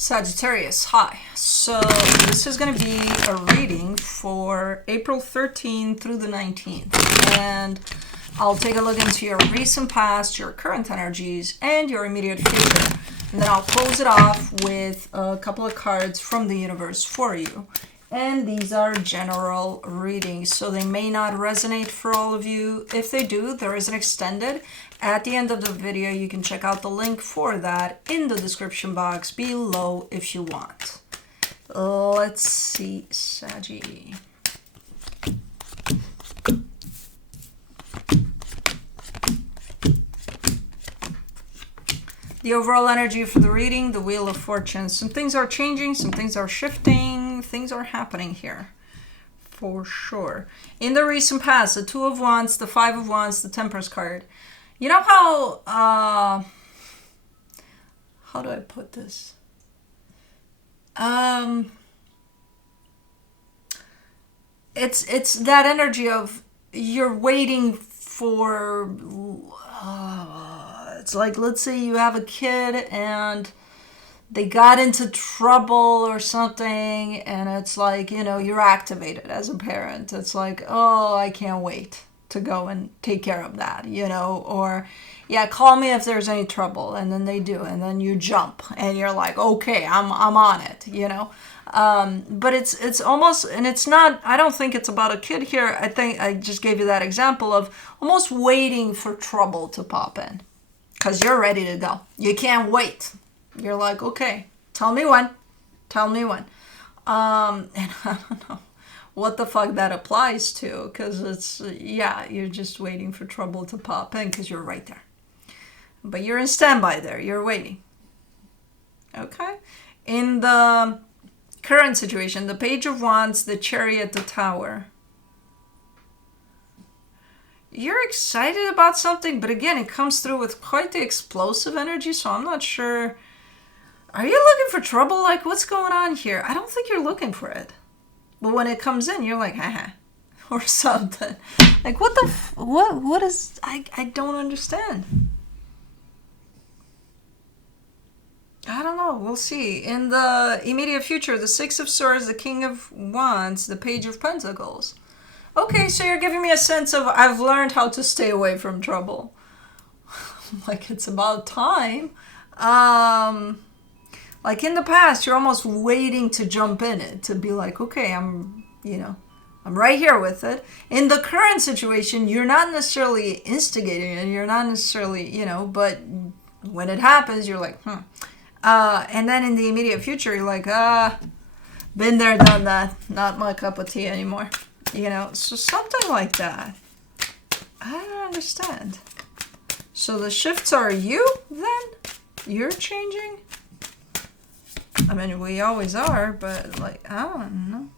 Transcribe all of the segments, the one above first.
Sagittarius, hi. So this is going to be a reading for April 13th through the 19th. And I'll take a look into your recent past, your current energies, and your immediate future. And then I'll close it off with a couple of cards from the universe for you. And these are general readings, so they may not resonate for all of you. If they do, there is an extended. At the end of the video, you can check out the link for that in the description box below if you want. Let's see, Saggy. The overall energy for the reading, the Wheel of Fortune. Some things are changing, some things are shifting, things are happening here. For sure. In the recent past, the Two of Wands, the Five of Wands, the Temperance card. You know how do I put this? It's that energy of you're waiting for, it's like, let's say you have a kid and they got into trouble or something, and it's like, you know, you're activated as a parent. It's like, oh, I can't wait to go and take care of that, you know, or yeah, call me if there's any trouble, and then they do, and then you jump and you're like, okay, I'm on it, you know. But it's almost, and it's not, I don't think it's about a kid here. I think I just gave you that example of almost waiting for trouble to pop in because you're ready to go. You can't wait. You're like, okay, tell me when. And I don't know what the fuck that applies to, because it's, yeah, you're just waiting for trouble to pop in because you're right there. But you're in standby there. You're waiting. Okay? In the current situation, the Page of Wands, the Chariot, the Tower. You're excited about something, but again, it comes through with quite the explosive energy, so I'm not sure. Are you looking for trouble? Like, what's going on here? I don't think you're looking for it. But when it comes in, you're like, haha, or something. Like, what the, what is, I don't understand. I don't know. We'll see. In the immediate future, the Six of Swords, the King of Wands, the Page of Pentacles. Okay, so you're giving me a sense of I've learned how to stay away from trouble. Like, it's about time. Like in the past, you're almost waiting to jump in it, to be like, okay, I'm right here with it. In the current situation, you're not necessarily instigating it, you're not necessarily, you know, but when it happens, you're like, and then in the immediate future, you're like, been there, done that, not my cup of tea anymore. You know, so something like that. I don't understand. So the shifts are you, then? You're changing? I mean, we always are, but like, I don't know.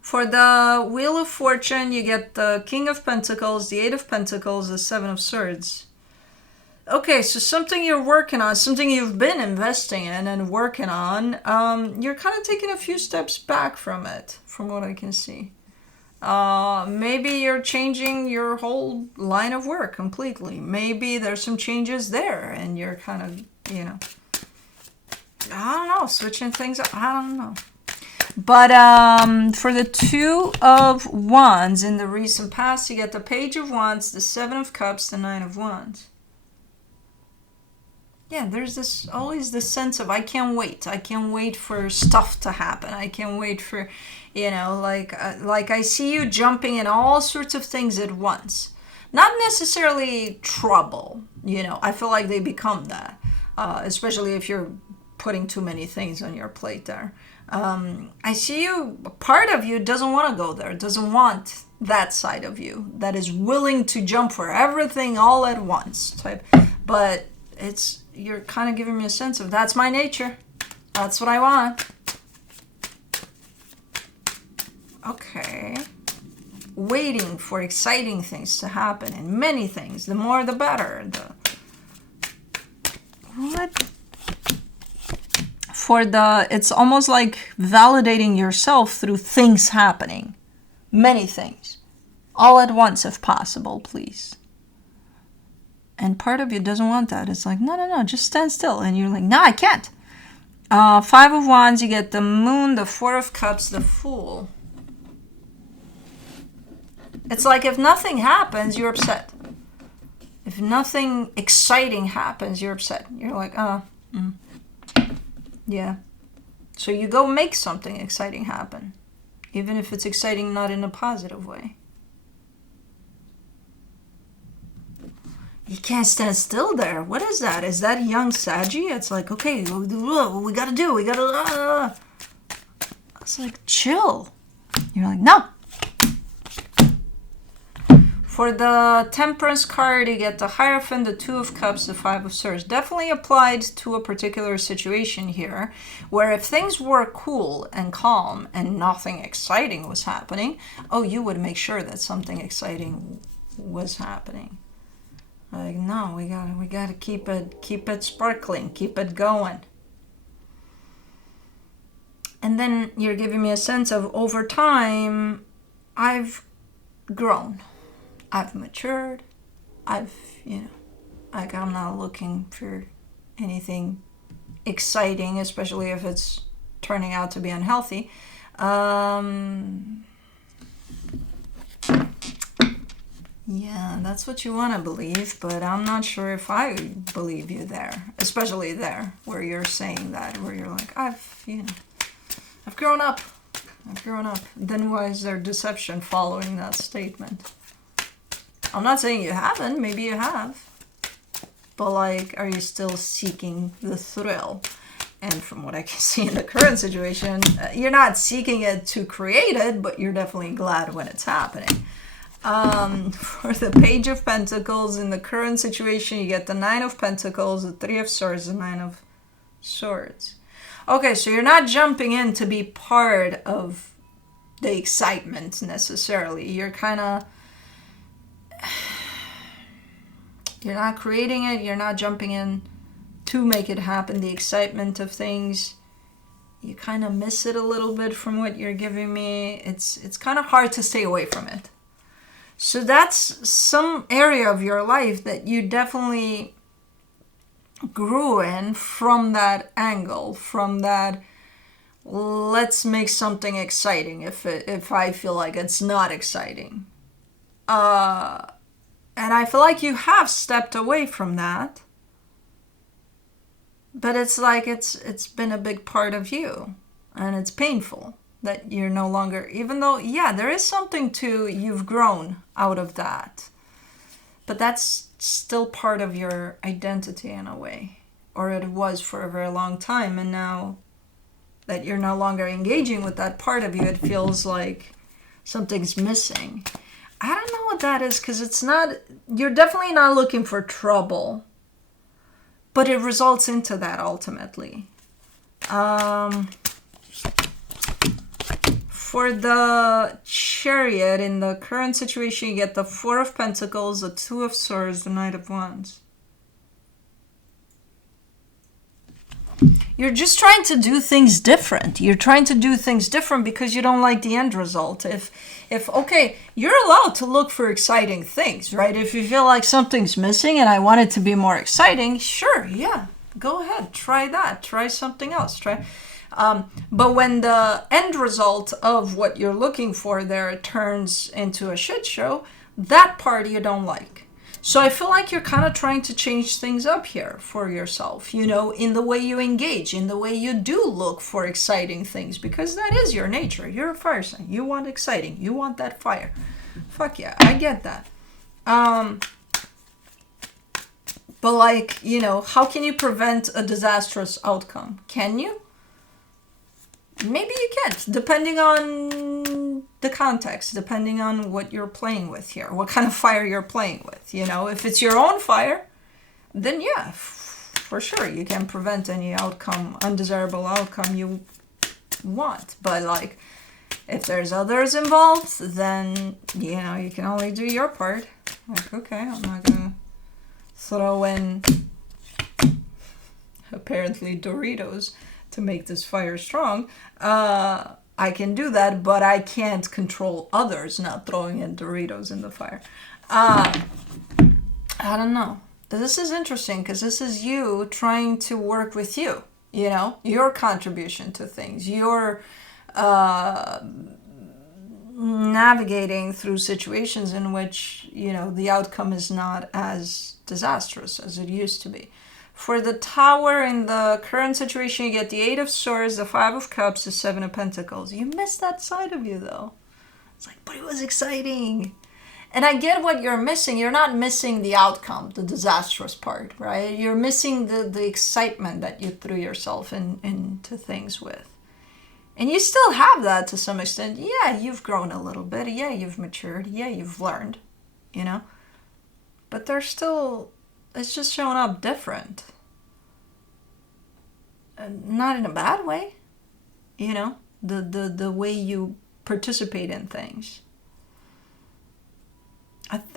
For the Wheel of Fortune, you get the King of Pentacles, the Eight of Pentacles, the Seven of Swords. Okay, so something you're working on, something you've been investing in and working on, you're kind of taking a few steps back from it, from what I can see. Maybe you're changing your whole line of work completely. Maybe there's some changes there and you're kind of, you know, I don't know, switching things up. I don't know. But for the Two of Wands in the recent past, you get the Page of Wands, the Seven of Cups, the Nine of Wands. Yeah, there's this always this sense of I can't wait. I can't wait for stuff to happen. I can't wait for, you know, like I see you jumping in all sorts of things at once. Not necessarily trouble, you know. I feel like they become that, especially if you're putting too many things on your plate there. I see you, part of you doesn't want to go there, doesn't want that side of you that is willing to jump for everything all at once type. But you're kind of giving me a sense of that's my nature. That's what I want. Okay. Waiting for exciting things to happen, and many things. The more the better. What? It's almost like validating yourself through things happening. Many things. All at once if possible, please. And part of you doesn't want that. It's like, no, just stand still. And you're like, no, I can't. Five of Wands, you get the Moon, the Four of Cups, the Fool. It's like if nothing happens, you're upset. If nothing exciting happens, you're upset. You're like, yeah. So you go make something exciting happen. Even if it's exciting not in a positive way. You can't stand still there. What is that? Is that young Saggy? It's like, okay, we gotta do, we gotta... It's like, chill. You're like, no. For the Temperance card, you get the Hierophant, the Two of Cups, the Five of Swords. Definitely applied to a particular situation here, where if things were cool and calm and nothing exciting was happening, oh, you would make sure that something exciting was happening. Like, no, we gotta keep it sparkling, keep it going. And then you're giving me a sense of over time, I've grown. I've matured. I've, like I'm not looking for anything exciting, especially if it's turning out to be unhealthy. Yeah, that's what you want to believe, but I'm not sure if I believe you there, especially there where you're saying that, where you're like, I've grown up. I've grown up. Then why is there deception following that statement? I'm not saying you haven't, maybe you have. But like, are you still seeking the thrill? And from what I can see in the current situation, you're not seeking it to create it, but you're definitely glad when it's happening. For the Page of Pentacles, in the current situation, you get the Nine of Pentacles, the Three of Swords, the Nine of Swords. Okay, so you're not jumping in to be part of the excitement necessarily. You're kind of... You're not creating it. You're not jumping in to make it happen. The excitement of things, you kind of miss it a little bit from what you're giving me. It's kind of hard to stay away from it. So that's some area of your life that you definitely grew in from that angle, from that let's make something exciting if I feel like it's not exciting. And I feel like you have stepped away from that. But it's like it's been a big part of you. And it's painful that you're no longer, even though, yeah, there is something to you've grown out of that. But that's still part of your identity in a way. Or it was for a very long time. And now that you're no longer engaging with that part of you, it feels like something's missing. I don't know what that is, because it's not, you're definitely not looking for trouble, but it results into that ultimately. For the Chariot, in the current situation, you get the Four of Pentacles, the Two of Swords, the Knight of Wands. You're just trying to do things different. You're trying to do things different because you don't like the end result. If okay, you're allowed to look for exciting things, right? If you feel like something's missing and I want it to be more exciting, sure, yeah, go ahead, try that, try something else, but when the end result of what you're looking for there turns into a shit show, that part you don't like. So I feel like you're kind of trying to change things up here for yourself, in the way you engage, in the way you do look for exciting things, because that is your nature. You're a fire sign. You want exciting. You want that fire. Fuck yeah, I get that. But like, how can you prevent a disastrous outcome? Can you? Maybe you can't, depending on the context, depending on what you're playing with here, what kind of fire you're playing with. If it's your own fire, then yeah, for sure, you can prevent any undesirable outcome you want. But like, if there's others involved, then, you can only do your part. Like, okay, I'm not gonna throw in, apparently, Doritos to make this fire strong. I can do that, but I can't control others not throwing in Doritos in the fire. I don't know. This is interesting because this is you trying to work with you. you know, your contribution to things, your uh, navigating through situations in which, you know, the outcome is not as disastrous as it used to be. For the Tower, in the current situation, you get the Eight of Swords, the Five of Cups, the Seven of Pentacles. You missed that side of you, though. It's like, but it was exciting. And I get what you're missing. You're not missing the outcome, the disastrous part, right? You're missing the excitement that you threw yourself into things with. And you still have that to some extent. Yeah, you've grown a little bit. Yeah, you've matured. Yeah, you've learned, you know? But there's still, it's just showing up different. Not in a bad way, you know? The way you participate in things.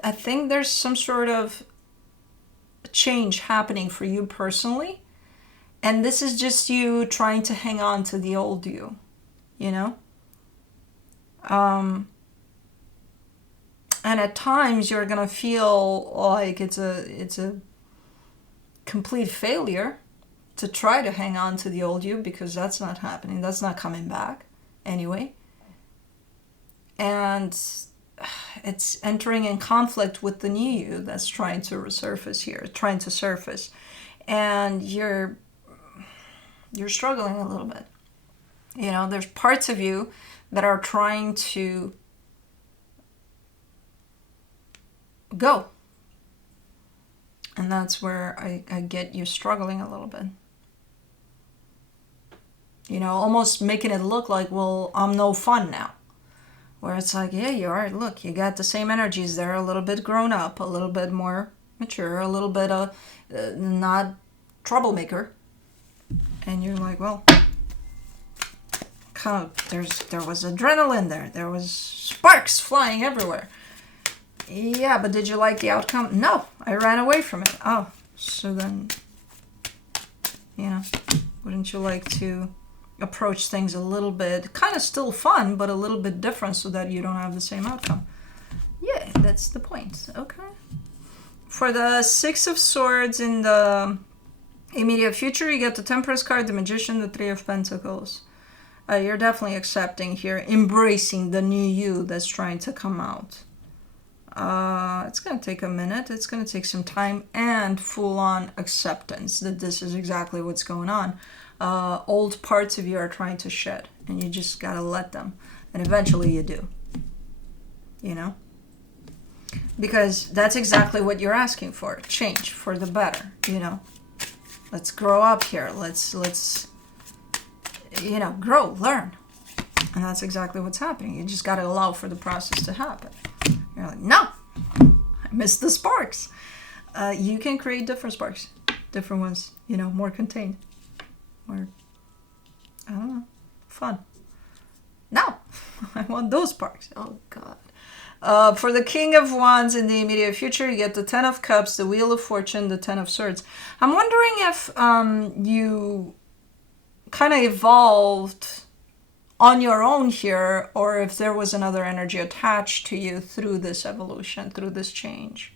I think there's some sort of change happening for you personally. And this is just you trying to hang on to the old you know? And at times you're going to feel like it's a complete failure to try to hang on to the old you, because that's not happening. That's not coming back anyway. And it's entering in conflict with the new you that's trying to resurface here, trying to surface. And you're struggling a little bit. You know, there's parts of you that are trying to go. And that's where I get you struggling a little bit. You know, almost making it look like, well, I'm no fun now. Where it's like, yeah, you are. Look, you got the same energies there, a little bit grown up, a little bit more mature, a little bit not troublemaker. And you're like, well, kind of, there was adrenaline there. There was sparks flying everywhere. Yeah, but did you like the outcome? No, I ran away from it. Oh, so then, you know, wouldn't you like to approach things a little bit, kind of still fun, but a little bit different so that you don't have the same outcome? Yeah, that's the point. Okay. For the Six of Swords in the immediate future, you get the Temperance card, the Magician, the Three of Pentacles. You're definitely accepting here, embracing the new you that's trying to come out. It's going to take a minute. It's going to take some time and full-on acceptance that this is exactly what's going on. Old parts of you are trying to shed, and you just got to let them. And eventually you do. You know? Because that's exactly what you're asking for. Change for the better, you know? Let's grow up here. Let's you know, grow, learn. And that's exactly what's happening. You just got to allow for the process to happen. You're like, no, I missed the sparks. You can create different sparks, different ones, you know, more contained, more, I don't know, fun. No, I want those sparks. Oh, God. For the King of Wands in the immediate future, you get the Ten of Cups, the Wheel of Fortune, the Ten of Swords. I'm wondering if you kind of evolved on your own here, or if there was another energy attached to you through this evolution, through this change.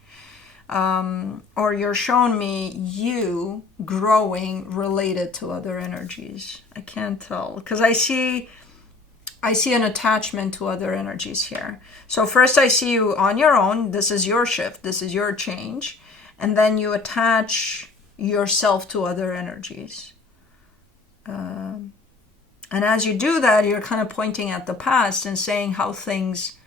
Or you're showing me you growing related to other energies. I can't tell, because I see an attachment to other energies here. So first I see you on your own. This is your shift. This is your change. And then you attach yourself to other energies. And as you do that, you're kind of pointing at the past and saying how things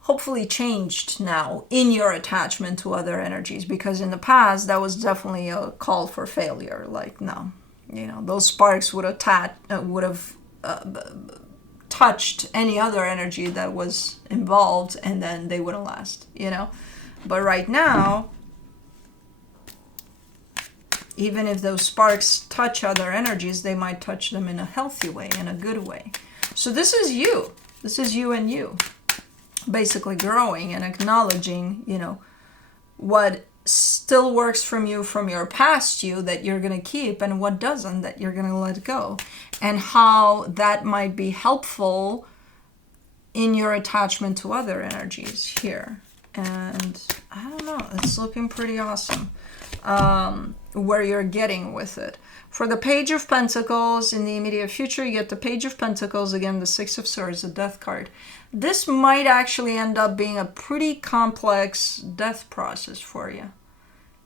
hopefully changed now in your attachment to other energies. Because in the past, that was definitely a call for failure. Like, no, you know, those sparks would have touched any other energy that was involved, and then they wouldn't last, you know. But right now, even if those sparks touch other energies, they might touch them in a healthy way, in a good way. So this is you. This is you and you. Basically growing and acknowledging, you know, what still works from you from your past you that you're going to keep, and what doesn't that you're going to let go. And how that might be helpful in your attachment to other energies here. And I don't know, it's looking pretty awesome. Where you're getting with it. For the Page of Pentacles, in the immediate future, you get the Page of Pentacles, again, the Six of Swords, the Death card. This might actually end up being a pretty complex death process for you.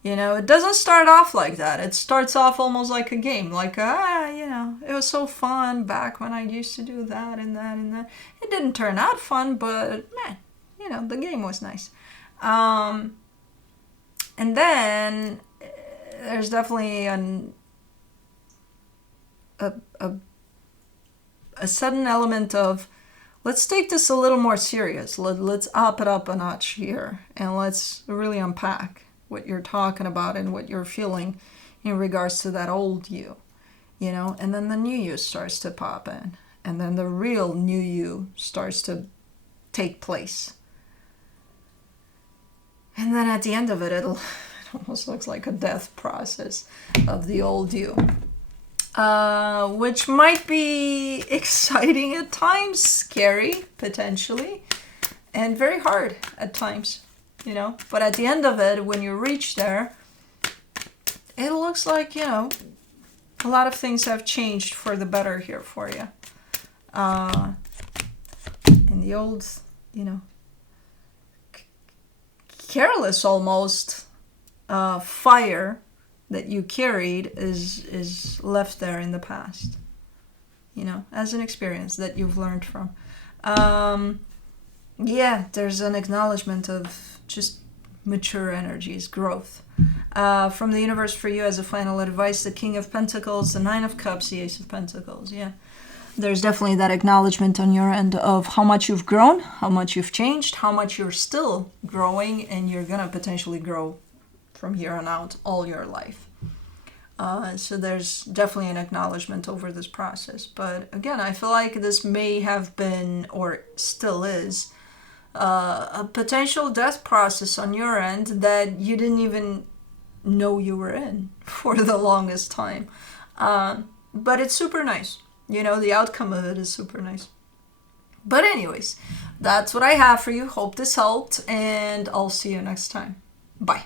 You know, it doesn't start off like that. It starts off almost like a game. Like, you know, it was so fun back when I used to do that and that and that. It didn't turn out fun, but, man, you know, the game was nice. And then there's definitely a sudden element of, let's take this a little more serious. Let's up it up a notch here, and let's really unpack what you're talking about and what you're feeling in regards to that old you, you know. And then the new you starts to pop in, and then the real new you starts to take place. And then at the end of it, it almost looks like a death process of the old you. Which might be exciting at times, scary, potentially, and very hard at times, you know. But at the end of it, when you reach there, it looks like, you know, a lot of things have changed for the better here for you. And the old, you know, careless almost fire that you carried is left there in the past, you know, as an experience that you've learned from. Yeah, there's an acknowledgement of just mature energies, growth. From the universe for you as a final advice, the King of Pentacles, the Nine of Cups, the Ace of Pentacles. Yeah, there's definitely that acknowledgement on your end of how much you've grown, how much you've changed, how much you're still growing, and you're gonna potentially grow from here on out all your life. So there's definitely an acknowledgement over this process. But again, I feel like this may have been, or still is, a potential death process on your end that you didn't even know you were in for the longest time. But it's super nice. You know, the outcome of it is super nice. But anyways, that's what I have for you. Hope this helped, and I'll see you next time. Bye.